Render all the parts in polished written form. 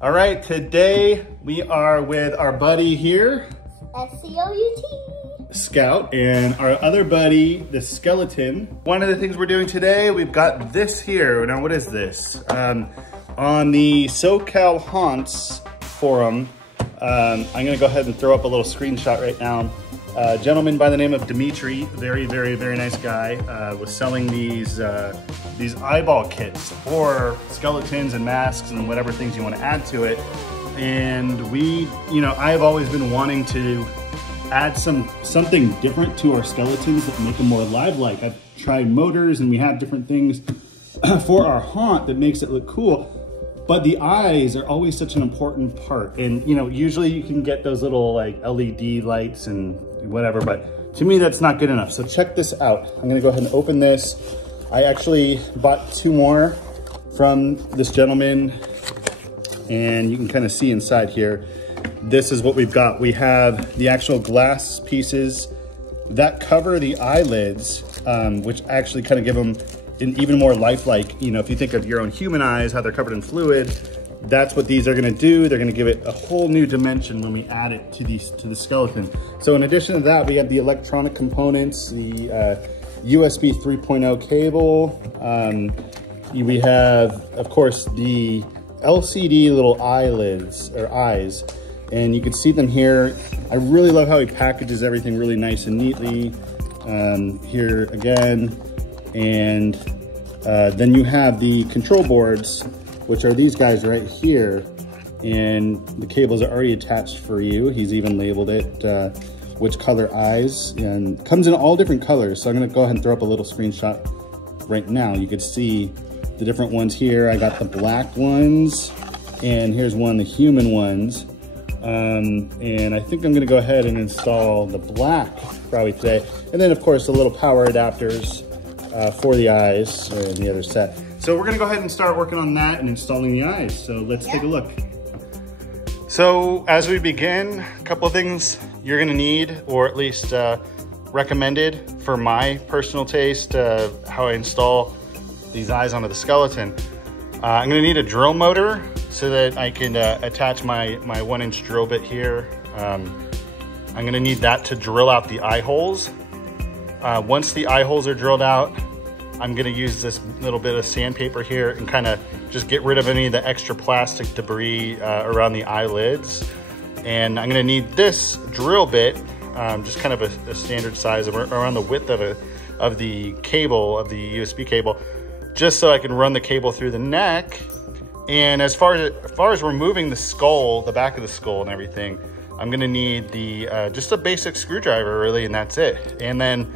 All right, today we are with our buddy here, SCOUT, Scout, and our other buddy, the Skeleton. One of the things we're doing today, we've got this here. Now, what is this? On the SoCal Haunts forum, I'm gonna go ahead and throw up a little screenshot right now. A gentleman by the name of Dimitri, very nice guy, was selling these eyeball kits for skeletons and masks and whatever things you want to add to it. And I've always been wanting to add something different to our skeletons that make them more lifelike. I've tried motors and we have different things for our haunt that makes it look cool. But the eyes are always such an important part. And usually you can get those little like LED lights and whatever, but to me that's not good enough. So check this out. I'm gonna go ahead and open this. I actually bought 2 more from this gentleman, and you can kind of see inside here. This is what we've got. We have the actual glass pieces that cover the eyelids, which actually kind of give them an even more lifelike. If you think of your own human eyes, how they're covered in fluid, that's what these are gonna do. They're gonna give it a whole new dimension when we add it to the skeleton. So in addition to that, we have the electronic components, the USB 3.0 cable. We have, of course, the LCD little eyelids or eyes, and you can see them here. I really love how he packages everything really nice and neatly. Here again. And then you have the control boards, which are these guys right here. And the cables are already attached for you. He's even labeled it which color eyes, and comes in all different colors. So I'm gonna go ahead and throw up a little screenshot right now. You can see the different ones here. I got the black ones, and here's one, the human ones. And I think I'm gonna go ahead and install the black probably today. And then of course the little power adapters for the eyes in the other set. So we're gonna go ahead and start working on that and installing the eyes. So let's take a look. So as we begin, a couple of things you're gonna need, or at least recommended for my personal taste, how I install these eyes onto the skeleton. I'm gonna need a drill motor so that I can attach my 1-inch drill bit here. I'm gonna need that to drill out the eye holes. Once the eye holes are drilled out, I'm gonna use this little bit of sandpaper here and kind of just get rid of any of the extra plastic debris around the eyelids. And I'm gonna need this drill bit, just kind of a standard size around the width of the cable, of the USB cable, just so I can run the cable through the neck. And as far as removing the skull, the back of the skull and everything, I'm gonna need just a basic screwdriver really, and that's it. And then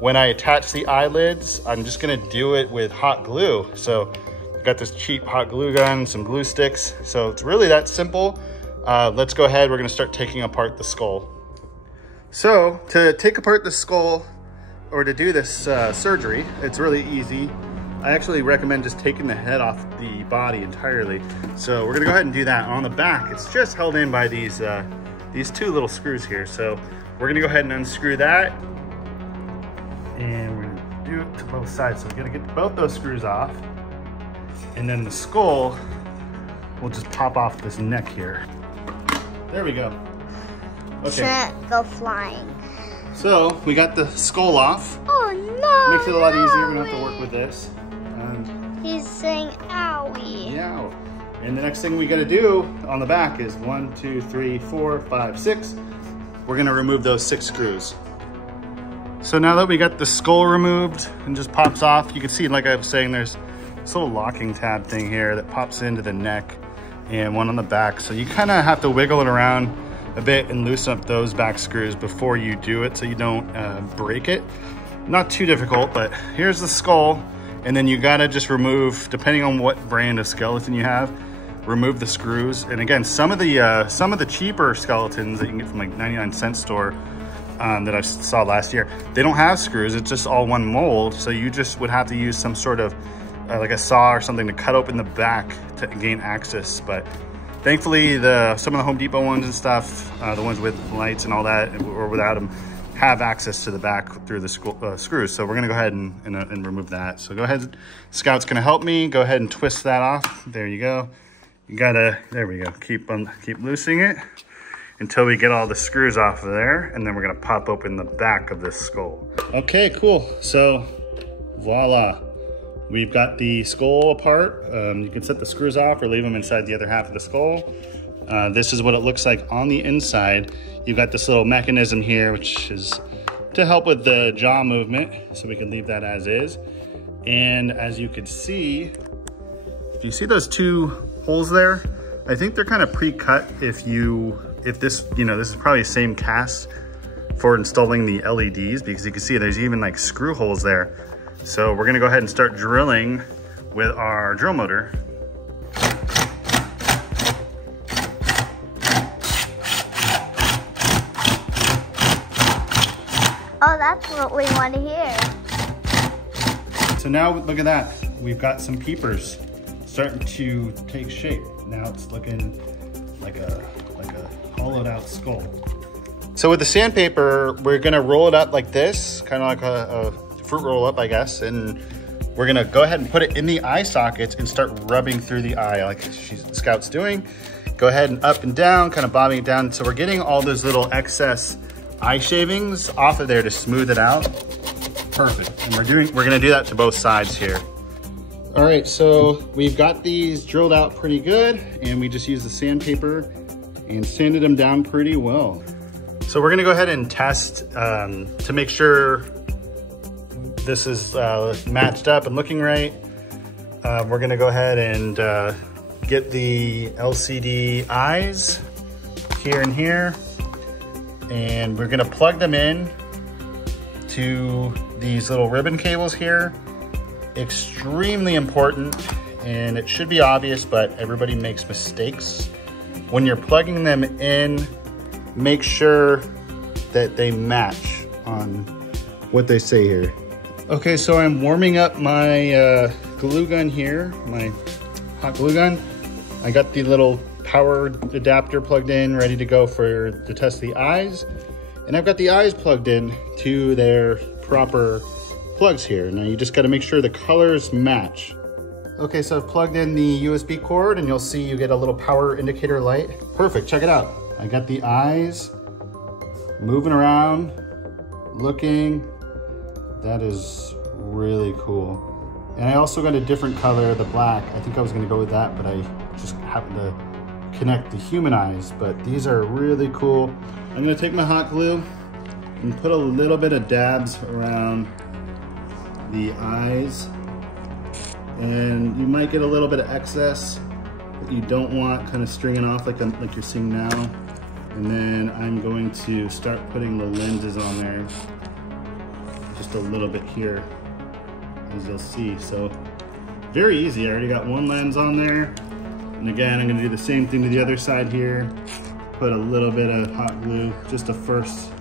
when I attach the eyelids, I'm just gonna do it with hot glue. So I've got this cheap hot glue gun, some glue sticks. So it's really that simple. Let's go ahead, we're gonna start taking apart the skull. So to take apart the skull, or to do this surgery, it's really easy. I actually recommend just taking the head off the body entirely. So we're gonna go ahead and do that. On the back, it's just held in by these 2 little screws here. So we're gonna go ahead and unscrew that. And we're gonna do it to both sides. So we're gonna get both those screws off. And then the skull will just pop off this neck here. There we go. Okay. Shouldn't go flying. So we got the skull off. Oh no! Makes it a lot easier. We don't have to work with this. He's saying owie. Yeah. And the next thing we gotta do on the back is 1, 2, 3, 4, 5, 6. We're gonna remove those 6 screws. So now that we got the skull removed and just pops off, you can see, like I was saying, there's this little locking tab thing here that pops into the neck and one on the back. So you kind of have to wiggle it around a bit and loosen up those back screws before you do it so you don't break it. Not too difficult, but here's the skull. And then you gotta just remove, depending on what brand of skeleton you have, remove the screws. And again, some of the cheaper skeletons that you can get from like 99-cent store that I saw last year, they don't have screws. It's just all one mold. So you just would have to use some sort of like a saw or something to cut open the back to gain access. But thankfully, some of the Home Depot ones and stuff, the ones with lights and all that, or without them, have access to the back through the screws. So we're gonna go ahead and remove that. So go ahead, Scout's gonna help me. Go ahead and twist that off. There you go. You gotta, there we go, keep loosening it until we get all the screws off of there, and then we're gonna pop open the back of this skull. Okay, cool. So, voila. We've got the skull apart. You can set the screws off or leave them inside the other half of the skull. This is what it looks like on the inside. You've got this little mechanism here, which is to help with the jaw movement, so we can leave that as is. And as you can see, if you see those two holes there, I think they're kind of pre-cut. If this, you know, this is probably the same cast for installing the LEDs, because you can see there's even like screw holes there. So we're gonna go ahead and start drilling with our drill motor. Oh, that's what we want to hear. So now look at that. We've got some peepers starting to take shape. Now it's looking like a hollowed out skull. So with the sandpaper, we're gonna roll it up like this, kind of like a fruit roll up, I guess. And we're gonna go ahead and put it in the eye sockets and start rubbing through the eye like Scout's doing. Go ahead and up and down, kind of bobbing it down. So we're getting all those little excess eye shavings off of there to smooth it out. Perfect. And we're gonna do that to both sides here. All right, so we've got these drilled out pretty good, and we just used the sandpaper and sanded them down pretty well. So we're gonna go ahead and test to make sure this is matched up and looking right. We're gonna go ahead and get the LCD eyes here and here, and we're gonna plug them in to these little ribbon cables here. Extremely important, and it should be obvious, but everybody makes mistakes. When you're plugging them in, make sure that they match on what they say here. Okay, so I'm warming up my glue gun here, my hot glue gun. I got the little power adapter plugged in, ready to go to test the eyes. And I've got the eyes plugged in to their proper plugs here. Now you just gotta make sure the colors match. Okay, so I've plugged in the USB cord, and you'll see you get a little power indicator light. Perfect, check it out. I got the eyes moving around, looking. That is really cool. And I also got a different color, the black. I think I was gonna go with that, but I just happened to connect the human eyes, but these are really cool. I'm gonna take my hot glue and put a little bit of dabs around the eyes, and you might get a little bit of excess that you don't want kind of stringing off like you're seeing now. And then I'm going to start putting the lenses on there, just a little bit here, as you'll see. So very easy. I already got one lens on there, and again I'm going to do the same thing to the other side here. Put a little bit of hot glue, just a first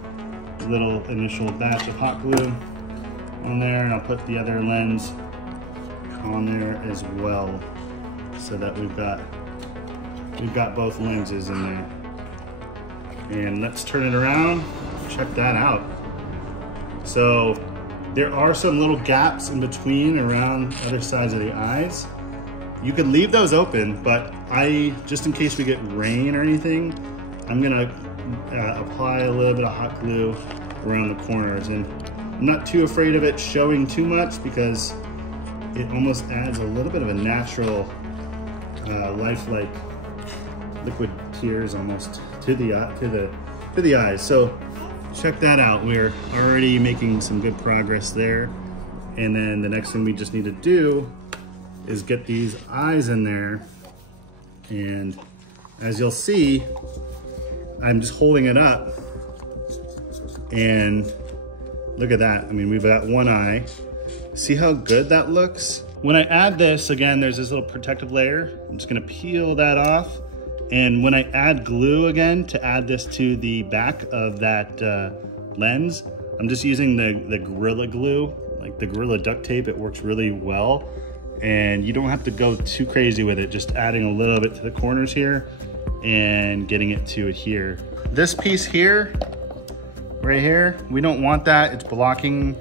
little initial batch of hot glue on there, and I'll put the other lens on there as well, so that we've got both lenses in there. And let's turn it around, check that out. So there are some little gaps in between around other sides of the eyes. You could leave those open, but just in case we get rain or anything, I'm gonna apply a little bit of hot glue around the corners. And I'm not too afraid of it showing too much, because it almost adds a little bit of a natural, lifelike liquid tears almost to the eyes. So check that out. We're already making some good progress there. And then the next thing we just need to do is get these eyes in there. And as you'll see, I'm just holding it up, and look at that. I mean, we've got one eye. See how good that looks? When I add this, again, there's this little protective layer. I'm just gonna peel that off. And when I add glue again to add this to the back of that lens, I'm just using the Gorilla Glue, like the Gorilla duct tape. It works really well. And you don't have to go too crazy with it, just adding a little bit to the corners here and getting it to adhere. This piece here, right here, we don't want that. It's blocking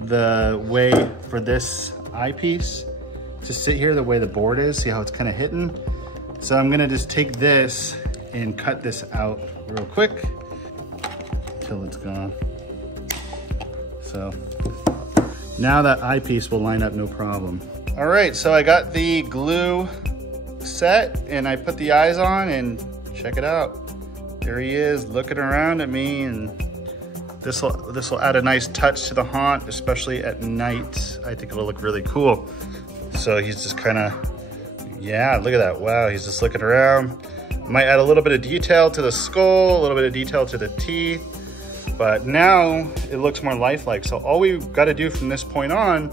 the way for this eyepiece to sit here the way the board is. See how it's kind of hidden? So I'm gonna just take this and cut this out real quick till it's gone. So now that eyepiece will line up no problem. All right, so I got the glue set and I put the eyes on, and check it out. There he is looking around at me, and this will add a nice touch to the haunt, especially at night. I think it'll look really cool. So he's just kind of, yeah, look at that. Wow, he's just looking around. Might add a little bit of detail to the skull, a little bit of detail to the teeth, but now it looks more lifelike. So all we've got to do from this point on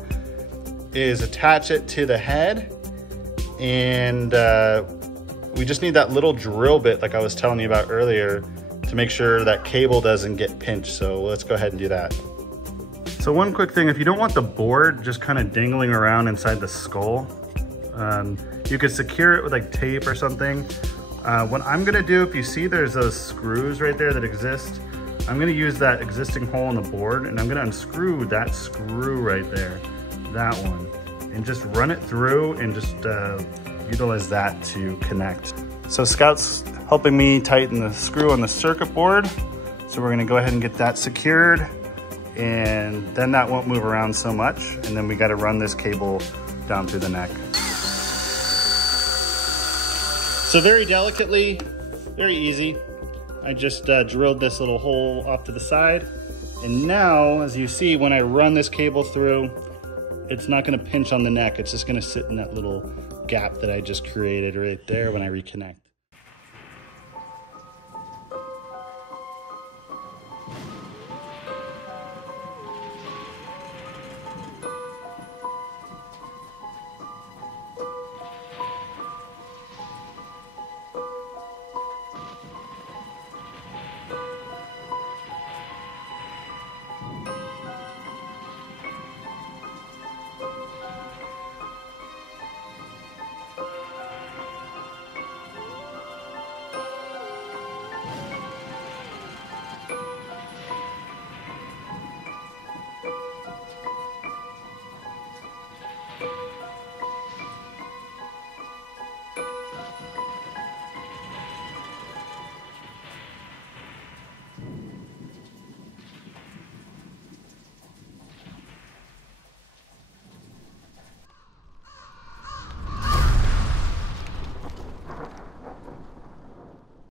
is attach it to the head, and we just need that little drill bit like I was telling you about earlier to make sure that cable doesn't get pinched. So let's go ahead and do that. So one quick thing, if you don't want the board just kind of dangling around inside the skull, you could secure it with like tape or something. What I'm gonna do, if you see there's those screws right there that exist, I'm gonna use that existing hole in the board and I'm gonna unscrew that screw right there, that one, and just run it through and just utilize that to connect. So Scout's helping me tighten the screw on the circuit board. So we're gonna go ahead and get that secured, and then that won't move around so much. And then we gotta run this cable down through the neck. So very delicately, very easy, I just drilled this little hole off to the side. And now, as you see, when I run this cable through, it's not gonna pinch on the neck. It's just gonna sit in that little gap that I just created right there when I reconnect.